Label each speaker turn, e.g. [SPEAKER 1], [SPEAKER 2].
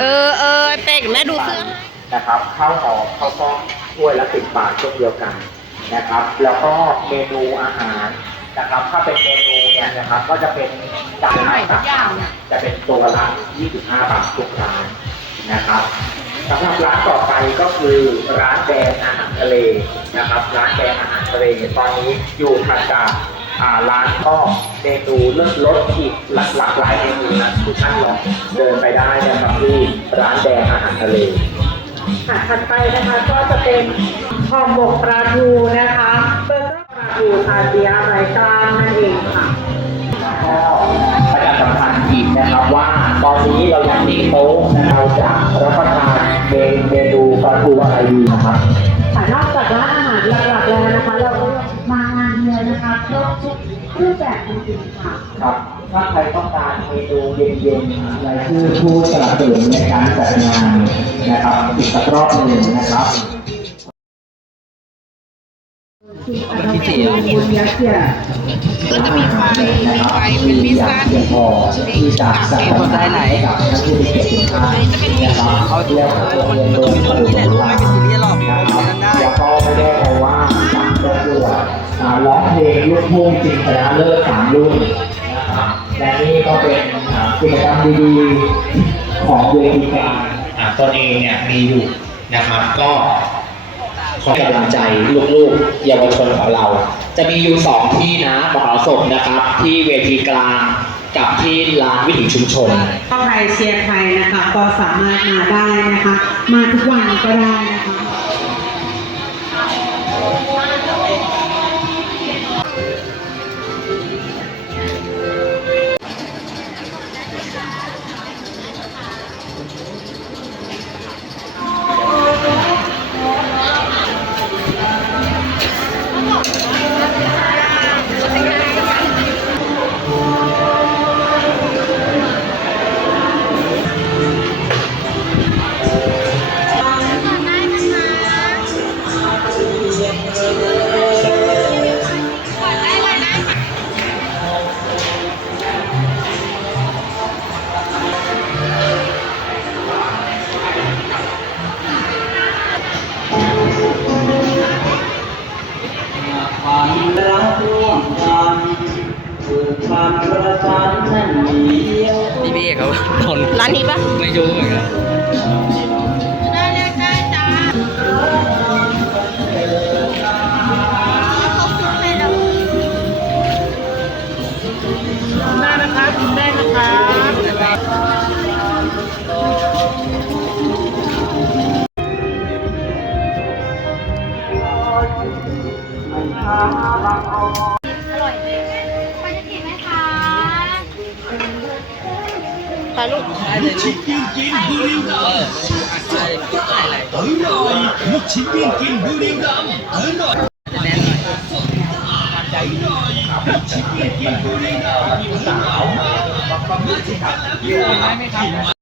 [SPEAKER 1] เออเออเป็กแม่ดูเสื้อให้
[SPEAKER 2] นะครับข้าวหอมข้าวกล้องถ้วยละสิบบาทเช่นเดียวกันนะครับ แล้วก็เมนูอาหารนะครับ ถ้าเป็นเมนูเนี่ยนะครับก็จะเป็นจานละสามจะเป็นตัวละ25 บาททุกร้านนะครับสำหรับร้านต่อไปก็คือร้านแดงอาหารทะเลนะครับ ร้านแดงอาหารทะเลตอนนี้อยู่ถัดจาก ร้านก็เมนูเลือกลดอีกหลากหลากหลายเมนูนะทุกท่านลองเดินไปได้นะครับที่ร้านแดงอาหารทะเล
[SPEAKER 3] ค่ะถัดไปนะคะก็จะเป็นห่อหมกปลาทูนะคะเบอร์เกอร์ปลาทูทาเตียไร้กล้างนั่นเองค่ะ
[SPEAKER 2] ก็ประชาสัมพันธ์อีกนะครับว่าตอนนี้เรายังมีโต๊ะนะครับจะรับประทานเมเมนูปลาทูอะไรดีนะครับ
[SPEAKER 3] ค่ะนอก นเดียวนะคะครบทุกรูปแบบจริงๆค่ะ
[SPEAKER 2] ครับถ้าใครต้องการเมนูเย็นๆรายชื่อผู้สนับสนุนในการจัดงานนะครับอีกสักรอบหนึ่งนะครับ
[SPEAKER 3] ที่สี่คุณยักษ์เนี่ย
[SPEAKER 1] ก็จะมีไฟมีไฟเป็นมิสซัน
[SPEAKER 2] เพียงพอที่จะสร้างความได้ไหนกับนักธุรกิจสินค้านะครับเขาเรียกว่าตัวเงินตัวทองนะครับแล้วก็ไม่ได้แปลว่าการ ลูกทุ่งจิงชนะเลิศสามรุ่นนะครับและนี่ก็เป็นกิจกรรมดีๆของเวทีการอ่าตนเองเนี่ยมีอยู่นะครับก็ขอกำลังใจลูกๆ เยาวชนของเรา จะมีอยู่สองที่นะมหรสพนะครับ ที่เวทีกลางกับที่ลานวิถีชุมชน
[SPEAKER 3] ก็ใครเชียร์ใครนะคะ ก็สามารถมาได้นะคะ มาทุกวันก็ได้นะคะ
[SPEAKER 4] รักร่วมกันผูกพันประสานแน่นเหนียว
[SPEAKER 5] นี่พี่เอกเขาตอน
[SPEAKER 1] ร้านนี้ปะ
[SPEAKER 5] ไม่รู้เหมือนกัน
[SPEAKER 1] ไปจะกินไหมคะถ่ายรูป
[SPEAKER 5] ได้เลยลูกเออใช่ได้หลย
[SPEAKER 6] อร่อยลูกชิ้นยืนกินบุรีรัมย์อร่อย
[SPEAKER 5] จะแน่นหน่อย
[SPEAKER 6] ใจหน่อยลูกชิ้นยืนกินบุรีรัมย์อร่อยมากมาที่กันแล้วพี่
[SPEAKER 5] ได้ไหมครับ